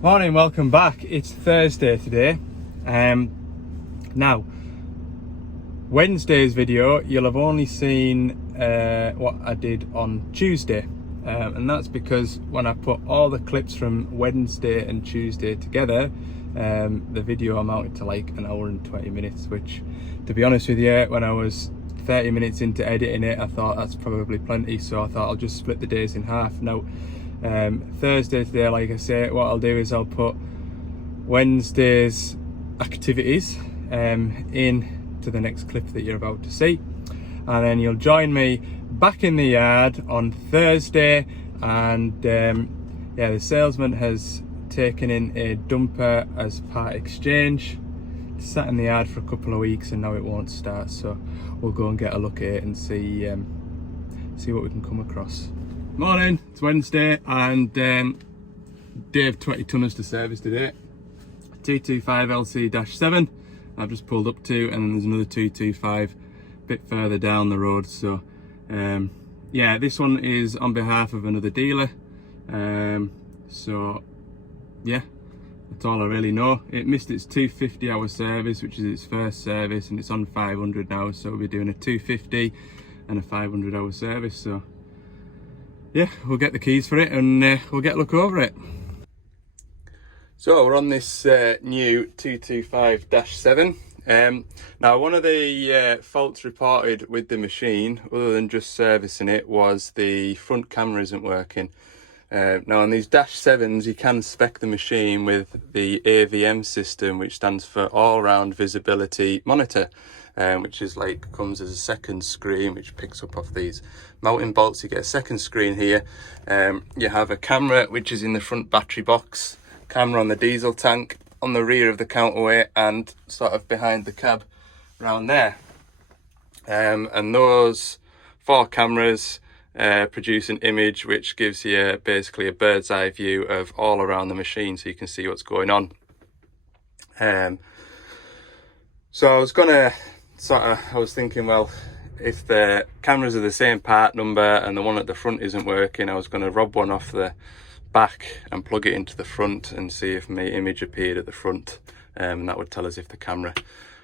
Morning, welcome back. It's Thursday today. Now, Wednesday's video, you'll have only seen what I did on Tuesday. And that's because when I put all the clips from Wednesday and Tuesday together, the video amounted to like an hour and 20 minutes, which, to be honest with you, when I was 30 minutes into editing it, I thought that's probably plenty, so I thought I'll just split the days in half. Now, Thursday today, like I say, what I'll do is I'll put Wednesday's activities in to the next clip that you're about to see, and then you'll join me back in the yard on Thursday. And yeah, the salesman has taken in a dumper as part exchange. It's sat in the yard for a couple of weeks and now it won't start, so we'll go and get a look at it and see what we can come across. Morning, it's Wednesday and day of 20 tonners to service today. 225 LC-7 I've just pulled up to, and then there's another 225 a bit further down the road. So yeah, this one is on behalf of another dealer. So yeah, that's all I really know. It missed its 250-hour service, which is its first service, and it's on 500 now, so we'll be doing a 250 and a 500-hour service. So yeah, we'll get the keys for it and we'll get a look over it. So we're on this new 225-7. Now, one of the faults reported with the machine, other than just servicing it, was the front camera isn't working. Now on these -7s, you can spec the machine with the AVM system, which stands for All Round Visibility Monitor, which is like, comes as a second screen which picks up off these mounting bolts. You get a second screen here. You have a camera which is in the front battery box, camera on the diesel tank, on the rear of the counterweight, and sort of behind the cab around there. And those 4 cameras produce an image which gives you basically a bird's eye view of all around the machine, so you can see what's going on. So I was thinking, well, if the cameras are the same part number and the one at the front isn't working, I was going to rob one off the back and plug it into the front and see if my image appeared at the front, and that would tell us if the camera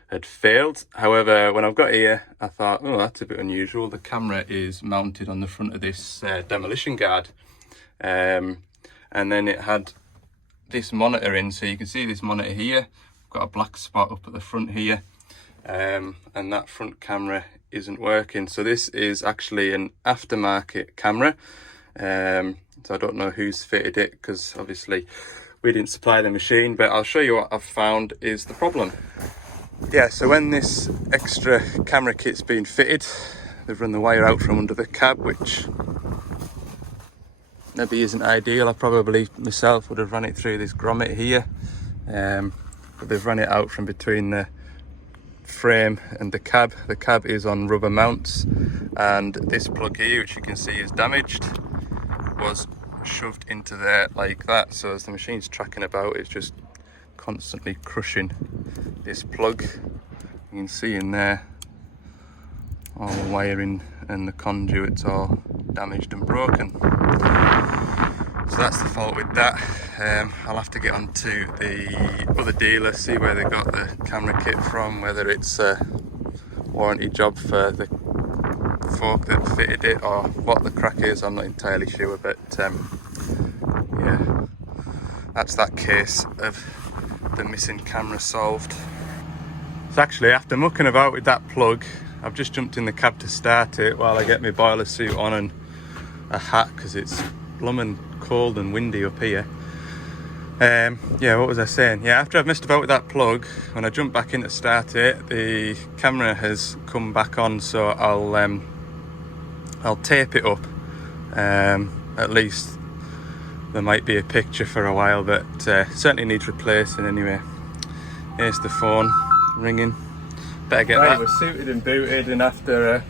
had failed. However, when I've got here, I thought, oh, that's a bit unusual. The camera is mounted on the front of this demolition guard, and then it had this monitor in, so you can see this monitor here. I've got a black spot up at the front here, and that front camera isn't working. So this is actually an aftermarket camera. So I don't know who's fitted it, because obviously we didn't supply the machine, but I'll show you what I've found is the problem. Yeah, so when this extra camera kit's been fitted, they've run the wire out from under the cab, which maybe isn't ideal. I probably myself would have run it through this grommet here, but they've run it out from between the frame and the cab. The cab is on rubber mounts, and this plug here, which you can see is damaged, was shoved into there like that. So as the machine's tracking about, it's just constantly crushing this plug. You can see in there all the wiring and the conduits all damaged and broken. So that's the fault with that. I'll have to get on to the other dealer, see where they got the camera kit from, whether it's a warranty job for the folk that fitted it or what the crack is. I'm not entirely sure, but yeah, that's that case of the missing camera solved. So actually, after mucking about with that plug, I've just jumped in the cab to start it while I get my boiler suit on and a hat, because it's blooming cold and windy up here. Yeah, what was I saying? Yeah, after I've messed about with that plug, when I jump back in to start it, the camera has come back on, so I'll tape it up. At least there might be a picture for a while, but certainly needs replacing anyway. Here's the phone ringing. Better get that. We're suited and booted, and after a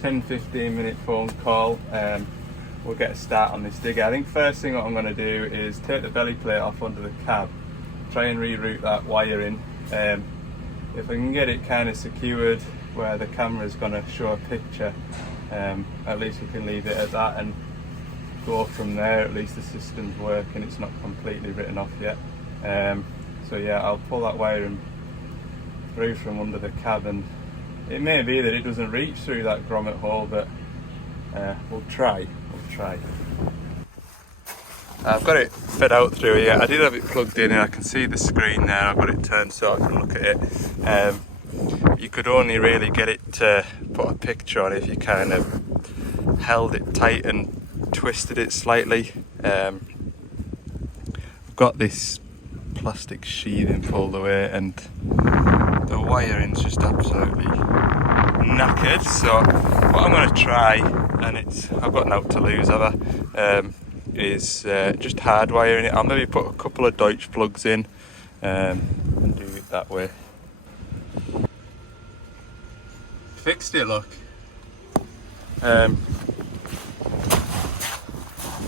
10-15 minute phone call, we'll get a start on this digger. I think first thing what I'm going to do is take the belly plate off under the cab, try and reroute that wire in. If I can get it kind of secured where the camera's going to show a picture, at least we can leave it at that. And go from there. At least the system's working, it's not completely written off yet. So yeah, I'll pull that wiring through from under the cab, and it may be that it doesn't reach through that grommet hole, but we'll try. I've got it fed out through here. I did have it plugged in and I can see the screen there. I've got it turned so I can look at it. You could only really get it to put a picture on if you kind of held it tight and twisted it slightly. I've got this plastic sheathing pulled away and the wiring's just absolutely knackered. So what I'm going to try, and I've got nothing to lose, have I? Is just hardwiring it. I'll maybe put a couple of Deutsch plugs in and do it that way. Fixed it, look.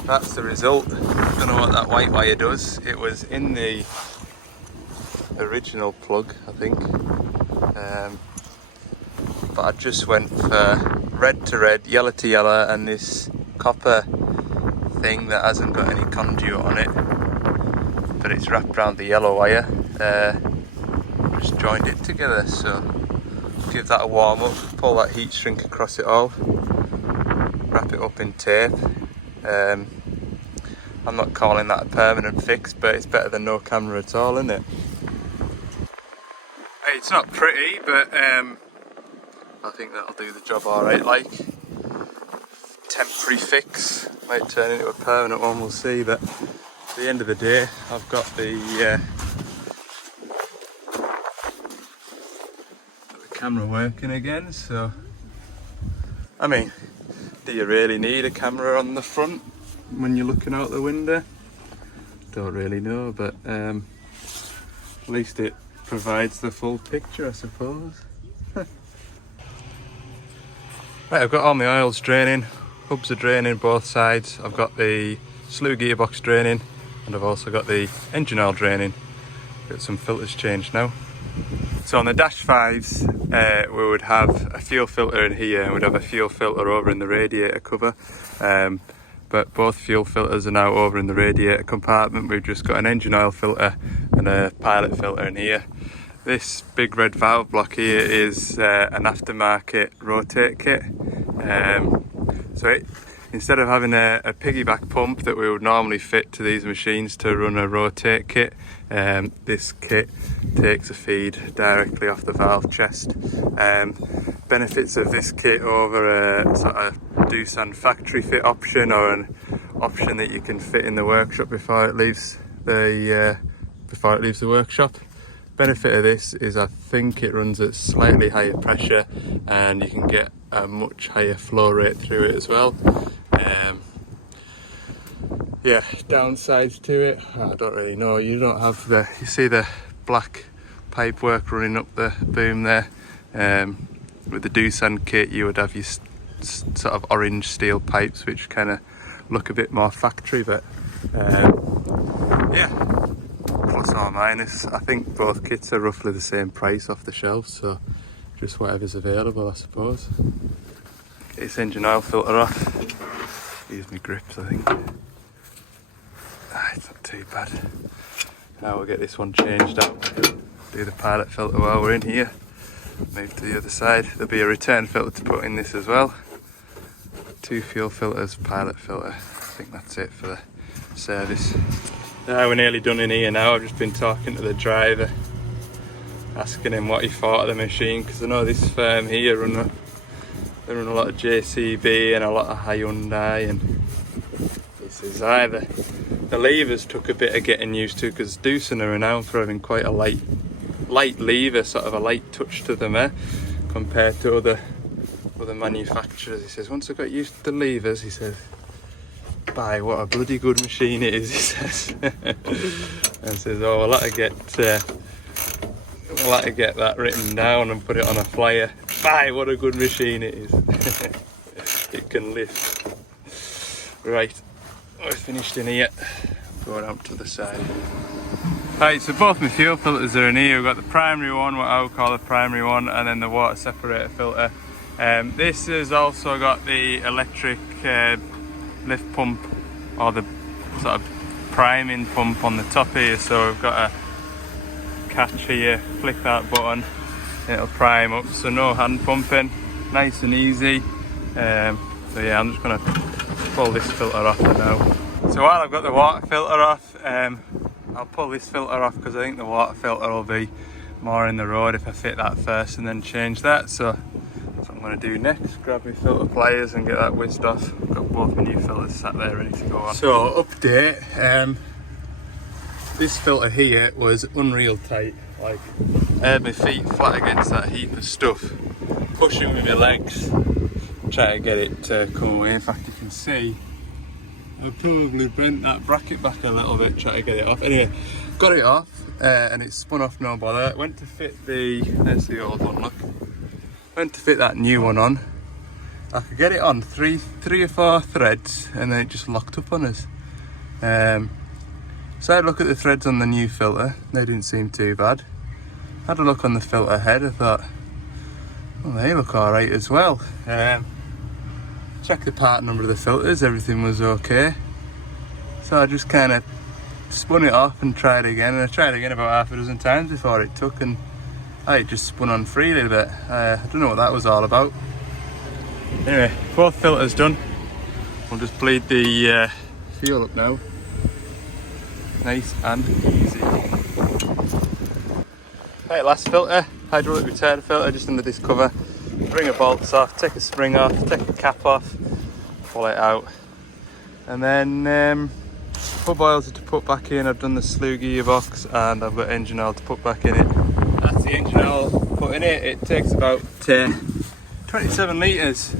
That's the result. I don't know what that white wire does. It was in the original plug, I think, but I just went for red to red, yellow to yellow, and this copper thing that hasn't got any conduit on it, but it's wrapped around the yellow wire. Just joined it together, so give that a warm up, pull that heat shrink across it all, wrap it up in tape. I'm not calling that a permanent fix, but it's better than no camera at all, isn't it? It's not pretty, but I think that'll do the job alright. Like, temporary fix might turn into a permanent one, we'll see, but at the end of the day I've got the camera working again. So I mean, do you really need a camera on the front when you're looking out the window? Don't really know, but at least it provides the full picture, I suppose. Right, I've got all my oils draining, hubs are draining both sides. I've got the slew gearbox draining, and I've also got the engine oil draining. Got some filters changed now. So on the Dash 5s, we would have a fuel filter in here, and we'd have a fuel filter over in the radiator cover. But both fuel filters are now over in the radiator compartment. We've just got an engine oil filter and a pilot filter in here. This big red valve block here is an aftermarket rotate kit. Instead of having a piggyback pump that we would normally fit to these machines to run a rotate kit, this kit takes a feed directly off the valve chest. Benefits of this kit over a sort of Doosan factory fit option, or an option that you can fit in the workshop before it leaves the workshop. Benefit of this is I think it runs at slightly higher pressure and you can get a much higher flow rate through it as well. Yeah, downsides to it, I don't really know. You don't have you see the black pipe work running up the boom there. With the Doosan kit you would have your sort of orange steel pipes which kind of look a bit more factory, but yeah, plus or minus. I think both kits are roughly the same price off the shelf, so just whatever's available, I suppose. Get this engine oil filter off. Use my grips, I think. It's not too bad. Now we'll get this one changed out. Do the pilot filter while we're in here. Move to the other side. There'll be a return filter to put in this as well. 2 fuel filters, pilot filter. I think that's it for the service. We're nearly done in here now. I've just been talking to the driver, asking him what he thought of the machine, because I know this firm here run a lot of JCB and a lot of Hyundai, and he says either the levers took a bit of getting used to, because Doosan are renowned for having quite a light lever, sort of a light touch to them, compared to other manufacturers. He says once I got used to the levers, he says, "Bye, what a bloody good machine it is," he says. And says, "Oh, I'll have to get that written down and put it on a flyer. Bye, what a good machine it is." It can lift. Right, we're finished in here. Going out to the side. Right, so both my fuel filters are in here. We've got the primary one, what I would call the primary one, and then the water separator filter. This has also got the electric lift pump or the sort of priming pump on the top here. So we've got a catch here, flick that button, it'll prime up, so no hand pumping, nice and easy. So yeah, I'm just gonna pull this filter off now. So while I've got the water filter off, I'll pull this filter off because I think the water filter will be more in the road if I fit that first and then change that. So that's what I'm going to do next, grab my filter pliers and get that whisked off. I've got both my new filters sat there ready to go on. So update, this filter here was unreal tight. Like, I had my feet flat against that heap of stuff, pushing with my legs, try to get it to come away. In fact, you can see I've probably bent that bracket back a little bit, trying to get it off. Anyway, got it off and it spun off no bother. Went to fit there's the old one, look. Went to fit that new one on. I could get it on three or four threads and then it just locked up on us. So I had a look at the threads on the new filter, they didn't seem too bad. Had a look on the filter head, I thought, well, they look alright as well. Checked the part number of the filters, everything was okay. So I just kind of spun it off and tried again, and I tried again about half a dozen times before it took, and it just spun on free a little bit. I don't know what that was all about. Anyway, both filters done. We'll just bleed the fuel up now. Nice and easy. Right, last filter, hydraulic return filter, just under this cover. Bring the bolts off, take a spring off, take the cap off, pull it out, and then put oils to put back in. I've done the slew gearbox and I've got engine oil to put back in it. That's the engine oil put in it. It takes about 27 litres.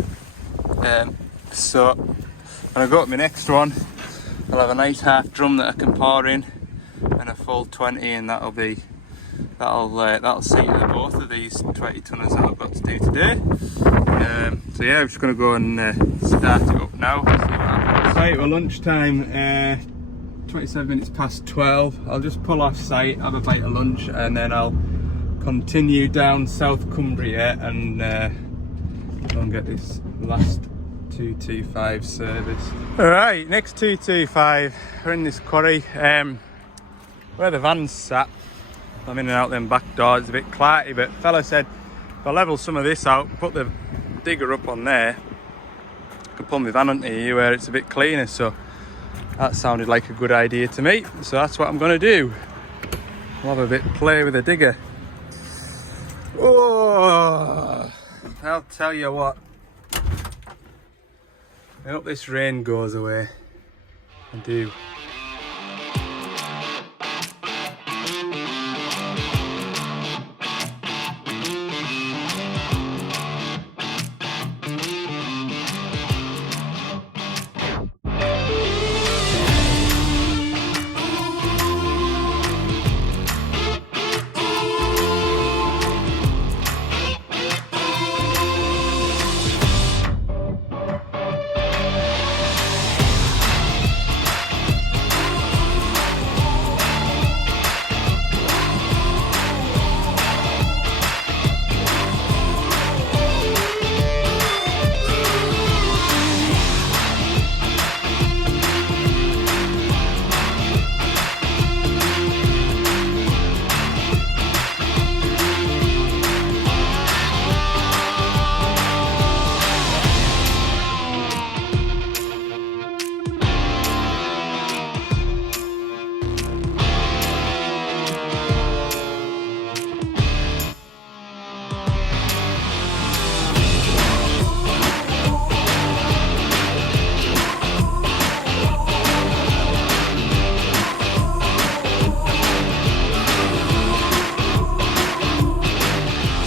So when I go up my next one, I'll have a nice half drum that I can pour in and a full 20, and that'll see to both of these 20 tonners that I've got to do today. So yeah, I'm just going to go and start it up now. See what happens. Right, well, lunchtime, 27 minutes past 12. I'll just pull off site, have a bite of lunch, and then I'll continue down South Cumbria and go and get this last 225 serviced. Alright, next 225, we're in this quarry, where the van's sat. I'm in and out them back doors, it's a bit clarty, but fella said if I level some of this out, put the digger up on there, I can pull my van onto here where it's a bit cleaner. So that sounded like a good idea to me, so that's what I'm going to do. I'll have a bit play with the digger. Oh, I'll tell you what, I hope this rain goes away. I do.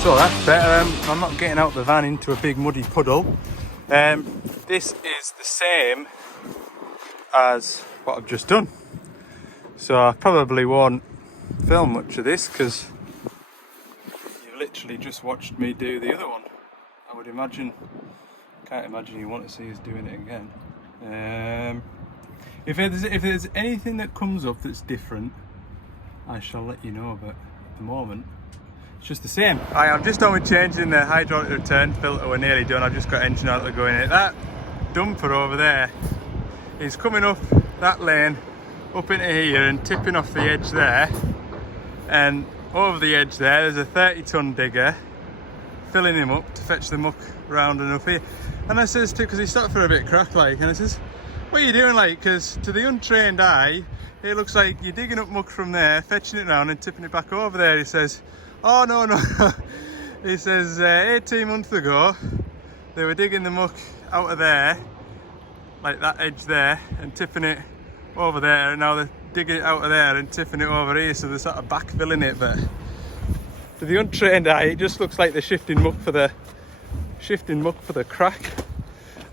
So that's better. I'm not getting out the van into a big muddy puddle. This is the same as what I've just done. So I probably won't film much of this because you've literally just watched me do the other one. I would imagine, can't imagine you want to see us doing it again. If there's anything that comes up that's different, I shall let you know, but at the moment it's just the same. I'm just on with changing the hydraulic return filter. We're nearly done. I've just got engine oil to go in it. That dumper over there is coming up that lane up into here and tipping off the edge there, and over the edge there's a 30-ton digger filling him up to fetch the muck round and up here. And I says to, because he stopped for a bit crack like, and I says, what are you doing, like, because to the untrained eye it looks like you're digging up muck from there, fetching it round and tipping it back over there. He says, oh no. He says 18 months ago they were digging the muck out of there, like that edge there, and tipping it over there, and now they're digging it out of there and tipping it over here, so they're sort of backfilling it. But to the untrained eye it just looks like they're shifting muck for the crack.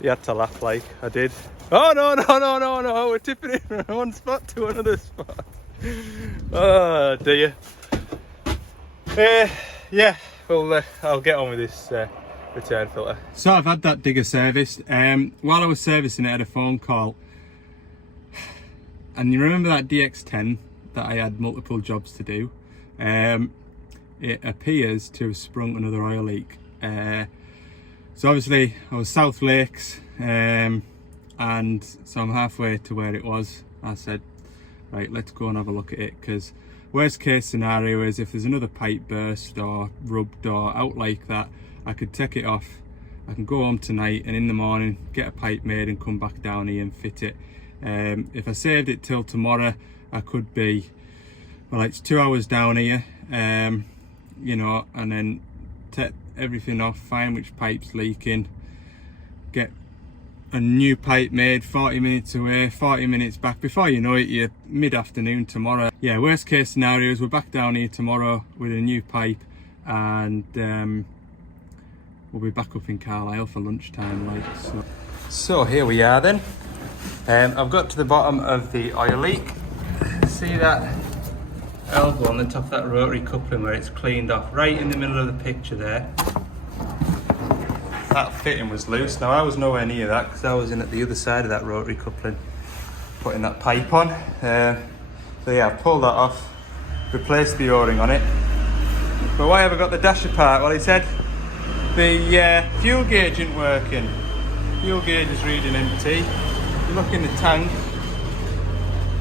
You had to laugh, like I did. Oh no, we're tipping it from one spot to another spot. Oh dear. Yeah, well I'll get on with this return filter. So I've had that digger serviced. While I was servicing it I had a phone call, and you remember that DX10 that I had multiple jobs to do? It appears to have sprung another oil leak. So obviously I was South Lakes, and so I'm halfway to where it was. I said, right, let's go and have a look at it, because worst case scenario is if there's another pipe burst or rubbed or out like that, I could take it off, I can go home tonight and in the morning get a pipe made and come back down here and fit it. If I saved it till tomorrow, I could be, well, it's 2 hours down here, you know, and then take everything off, find which pipe's leaking, get a new pipe made 40 minutes away, 40 minutes back. Before you know it, you're mid-afternoon tomorrow. Yeah, worst case scenario is we're back down here tomorrow with a new pipe, and we'll be back up in Carlisle for lunchtime, like so. So here we are then. I've got to the bottom of the oil leak. See that elbow on the top of that rotary coupling where it's cleaned off, right in the middle of the picture there. That fitting was loose. Now I was nowhere near that because I was in at the other side of that rotary coupling putting that pipe on. So yeah, I pulled that off, replaced the o-ring on it. But why have I got the dash apart? Well, he said the fuel gauge isn't working. Fuel gauge is reading empty. You look in the tank,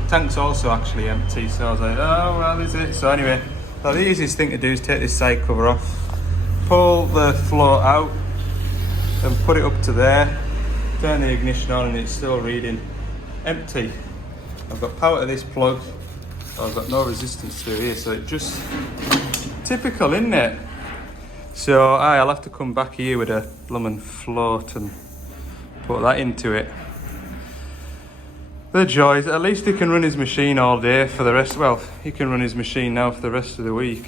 tank's also actually empty, so I was like, oh well, is it? So anyway, so the easiest thing to do is take this side cover off, pull the float out and put it up to there, turn the ignition on, and it's still reading empty. I've got power to this plug, I've got no resistance through here, so it just typical, isn't it? So I'll have to come back here with a blooming float and put that into it. The joys, at least he can run his machine all day for the rest, well, he can run his machine now for the rest of the week.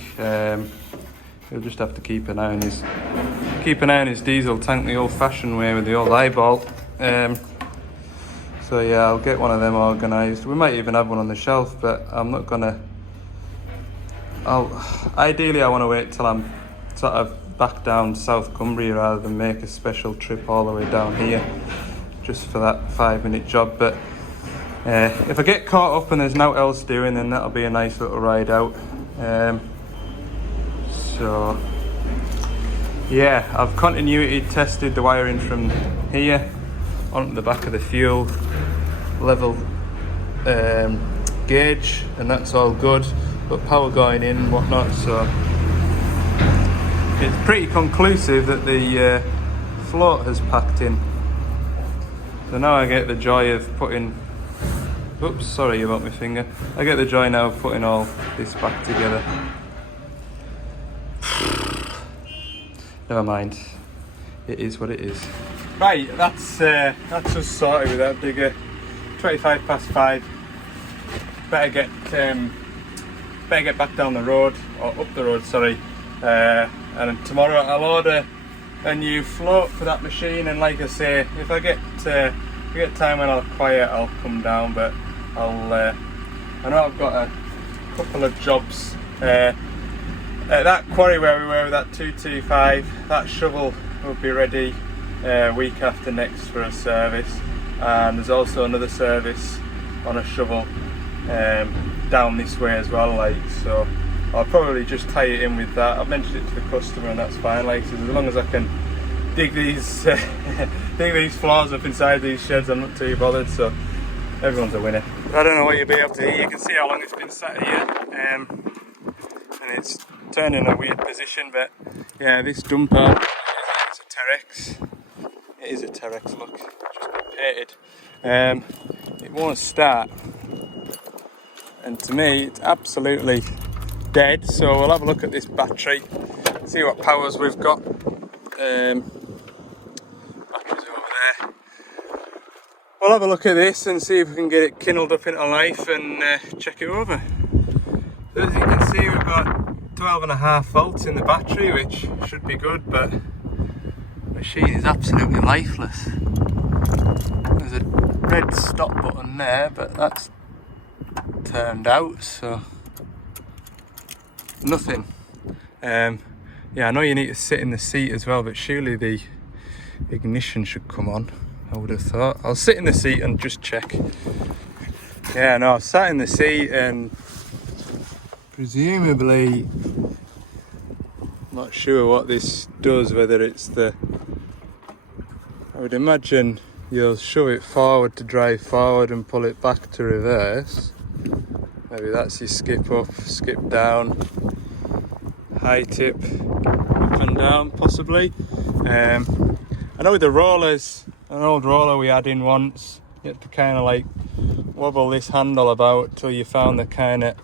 He'll just have to keep an eye on his diesel tank the old-fashioned way with the old eyeball. So yeah, I'll get one of them organised. We might even have one on the shelf, but I'm not gonna. Ideally I want to wait till I'm sort of back down South Cumbria rather than make a special trip all the way down here just for that 5-minute job. But if I get caught up and there's nothing else doing, then that'll be a nice little ride out. So yeah, I've continuity tested the wiring from here onto the back of the fuel level gauge, and that's all good. Got power going in and whatnot, so it's pretty conclusive that the float has packed in. So now I get the joy of putting, oops, sorry about my finger. I get the joy now of putting all this back together. Never mind, it is what it is. Right, that's us sorted with that digger. 5:25. Better get back down the road, or up the road, sorry. And tomorrow I'll order a new float for that machine. And like I say, if I get time when I'll quiet, I'll come down. But I know I've got a couple of jobs. At that quarry where we were with that 225, that shovel will be ready week after next for a service, and there's also another service on a shovel down this way as well, like, so I'll probably just tie it in with that. I've mentioned it to the customer and that's fine, like, so as long as I can dig these dig these floors up inside these sheds, I'm not too bothered. So Everyone's a winner. I don't know what you'll be able to hear. You can see how long it's been sat here, and it's turned in a weird position. But yeah, this dumper is a Terex. It is a Terex. Look, it's just been painted. It won't start, and to me, it's absolutely dead. So we'll have a look at this battery, see what powers we've got. Battery's over there. We'll have a look at this and see if we can get it kindled up into life and check it over. So as you can see, we've got 12.5 volts in the battery, which should be good, but the machine is absolutely lifeless. There's a red stop button there, but that's turned out, so nothing. Yeah, I know you need to sit in the seat as well, but surely the ignition should come on, I would have thought. I'll sit in the seat and just check. Yeah, no, I've sat in the seat and presumably, not sure what this does, whether it's the, I would imagine you'll shove it forward to drive forward and pull it back to reverse. Maybe that's your skip up, skip down, high tip, up and down possibly. I know with the rollers, an old roller we had in once, you had to kind of like wobble this handle about till you found the kind of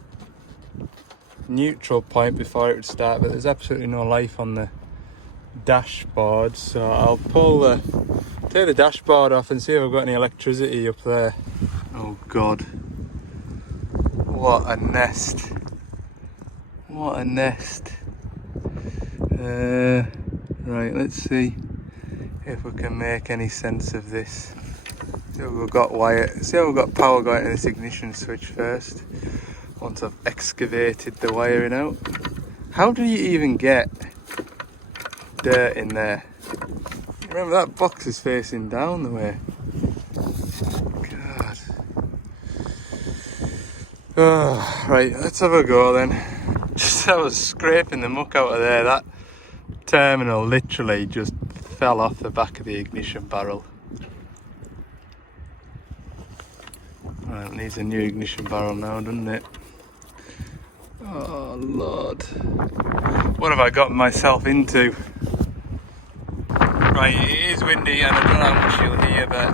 neutral point before it would start, but there's absolutely no life on the dashboard, so I'll take the dashboard off and see if I've got any electricity up there. Oh god, what a nest, what a nest. Right, let's see if we can make any sense of this. See if we've got wire, see how we've got power going to this ignition switch first, once I've excavated the wiring out. How do you even get dirt in there? Remember that box is facing down the way. God. Oh, right, let's have a go then. Just I was scraping the muck out of there. That terminal literally just fell off the back of the ignition barrel. Right, it needs a new ignition barrel now, doesn't it? Oh Lord, what have I gotten myself into? Right, it is windy and I don't know how much you'll hear, but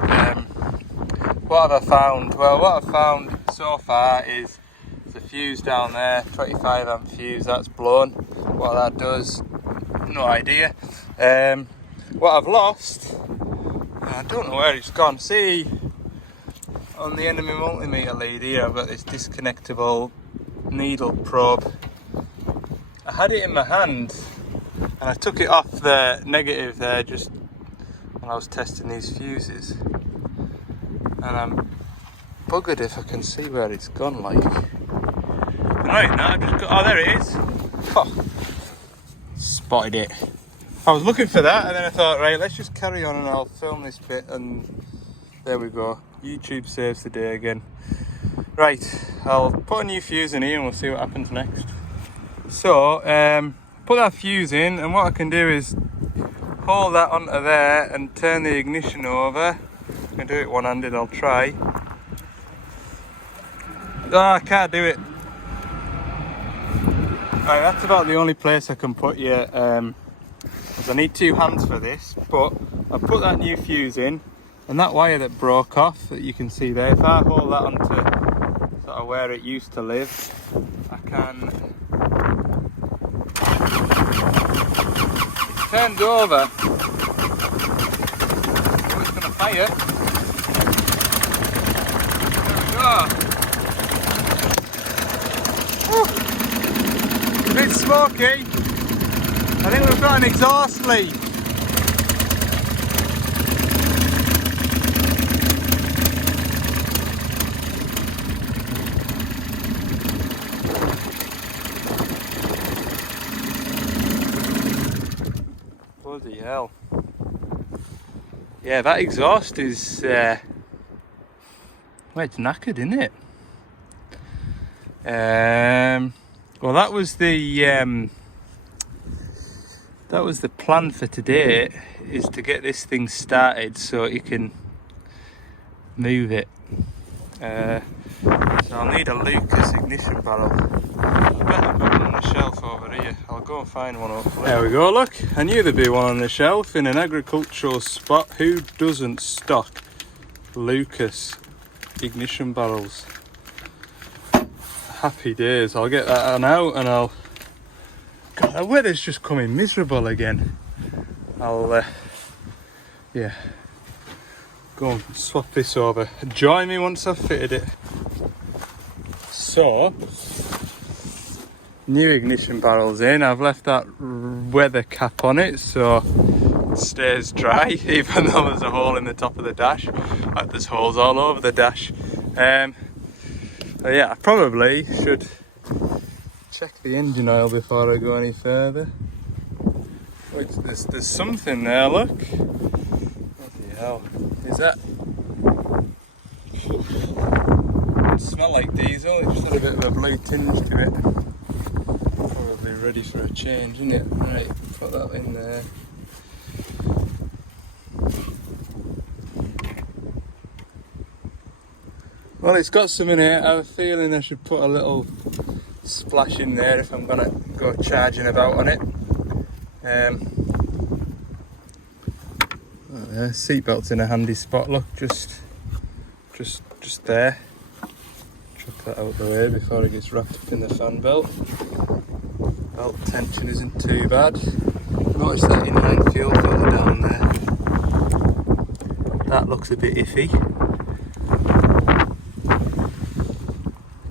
what have I found? Well, what I've found so far is the fuse down there, 25 amp fuse, that's blown. What that does, no idea. What I've lost, I don't know where it's gone. See, on the end of my multimeter lead here, I've got this disconnectable needle probe. I had it in my hand and I took it off the negative there just when I was testing these fuses, and I'm buggered if I can see where it's gone. Like, right now, I've just got, oh, there it is. Oh, spotted it. I was looking for that and then I thought, right, let's just carry on and I'll film this bit, and there we go. YouTube saves the day again. Right, I'll put a new fuse in here and we'll see what happens next. So, put that fuse in, and what I can do is hold that onto there and turn the ignition over. I'm going to do it one-handed, I'll try. Oh, I can't do it. Right, that's about the only place I can put you, because I need two hands for this, but I put that new fuse in, and that wire that broke off that you can see there, if I hold that onto sort of where it used to live, I can, it turns over, oh, it's going to fire, there we go. Woo. It's a bit smoky. I think we've got an exhaust leak. Bloody hell. Yeah, that exhaust is well, it's knackered, isn't it? Well, that was the plan for today, is to get this thing started so you can move it. So I'll need a Lucas ignition barrel. I bet I've got one on the shelf over here. I'll go and find one hopefully. There we go, look. I knew there'd be one on the shelf in an agricultural spot. Who doesn't stock Lucas ignition barrels? Happy days. I'll get that one out and I'll... God, the weather's just coming miserable again. I'll, yeah, go and swap this over. Join me once I've fitted it. So, new ignition barrels in. I've left that weather cap on it so it stays dry, even though there's a hole in the top of the dash. There's holes all over the dash. Yeah, I probably should check the engine oil before I go any further. There's something there, look. Bloody hell. Is that... It smells like diesel, it's just got a bit of a blue tinge to it. Probably ready for a change, isn't it? Right, put that in there. Well, it's got some in it. I have a feeling I should put a little splash in there if I'm gonna go charging about on it. Seatbelt's in a handy spot. Look, just there. Chuck that out the way before it gets wrapped up in the fan belt. Belt tension isn't too bad. Notice that inline fuel filter down there. That looks a bit iffy.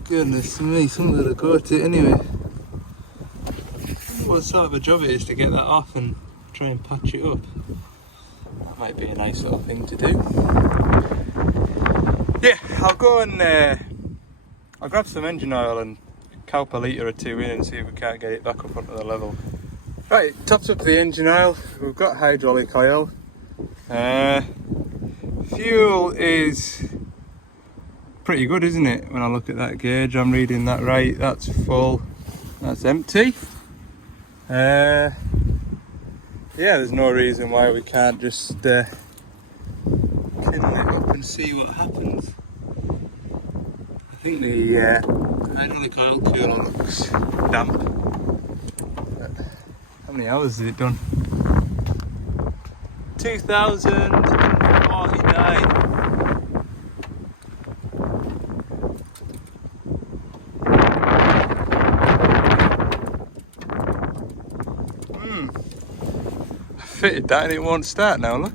Goodness me, someone's got to go at it anyway. What sort of a job it is to get that off and try and patch it up. That might be a nice little thing to do. Yeah, I'll go and I'll grab some engine oil and calp a litre or two in and see if we can't get it back up onto the level. Right, topped up the engine oil. We've got hydraulic oil. Fuel is pretty good, isn't it? When I look at that gauge, I'm reading that right. That's full, that's empty. Yeah, there's no reason why we can't just kindle it up and see what happens. I think the hydraulic oil cooler looks damp. How many hours has it done? 2049. Fitted that and it won't start now, look.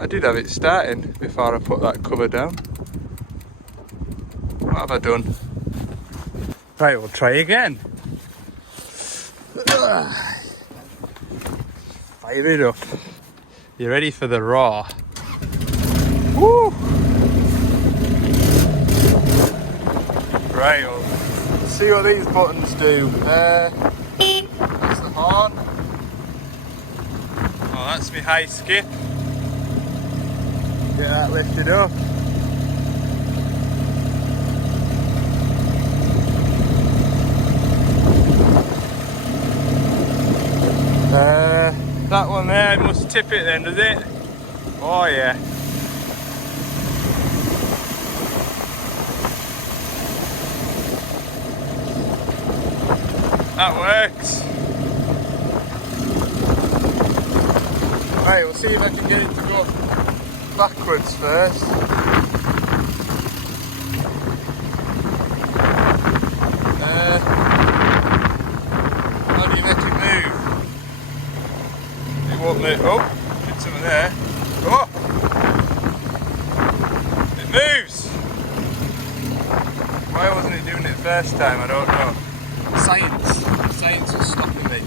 I did have it starting before I put that cover down. What have I done? Right, we'll try again. Fire it up. You ready for the raw? Woo! Right, well, let's see what these buttons do. That's the horn. Oh, that's my high skip. Get that lifted up. That one there, I must tip it then, does it? Oh yeah. That works. Right, we'll see if I can get it to go backwards first. How do you make it move? It won't move. Oh, did something there. Oh! It moves! Why wasn't it doing it first time? I don't know. Science is stopping me.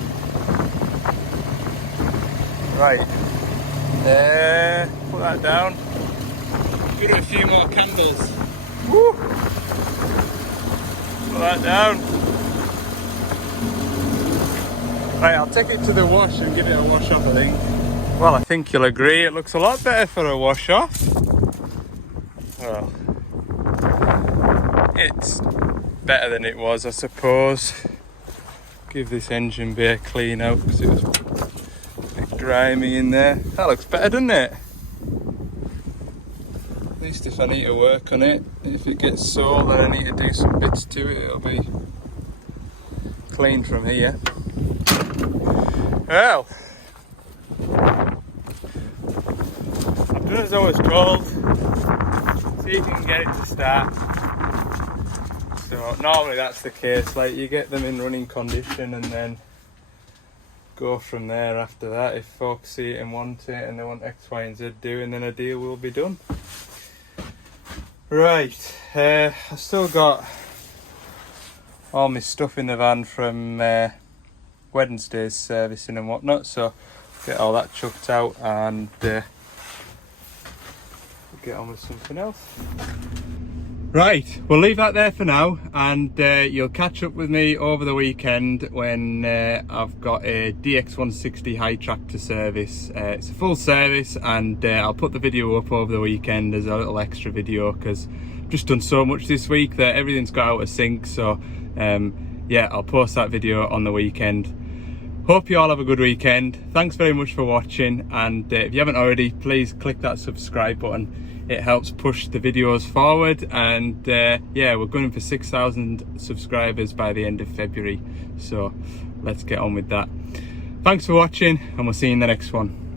Right. Put that down. Give it a few more candles. Woo! Put that down. Right, I'll take it to the wash and give it a wash off, I think. Well, I think you'll agree it looks a lot better for a wash off. Well, it's better than it was, I suppose. Give this engine bay a clean out because it was a bit grimy in there. That looks better, doesn't it? This least if I need to work on it. If it gets sore, then I need to do some bits to it. It'll be clean from here. Well, I've done as I was told. See if you can get it to start. So normally that's the case, like you get them in running condition and then go from there after that. If folks see it and want it and they want X, Y and Z doing, then a deal will be done. Right, I've still got all my stuff in the van from Wednesday's servicing and whatnot, so get all that chucked out and get on with something else. Right, we'll leave that there for now, and you'll catch up with me over the weekend when I've got a DX160 high track to service. It's a full service, and I'll put the video up over the weekend as a little extra video because I've just done so much this week that everything's got out of sync. So yeah, I'll post that video on the weekend. Hope you all have a good weekend. Thanks very much for watching, and if you haven't already, please click that subscribe button. It helps push the videos forward, and yeah, we're going for 6,000 subscribers by the end of February, so let's get on with that. Thanks for watching, and we'll see you in the next one.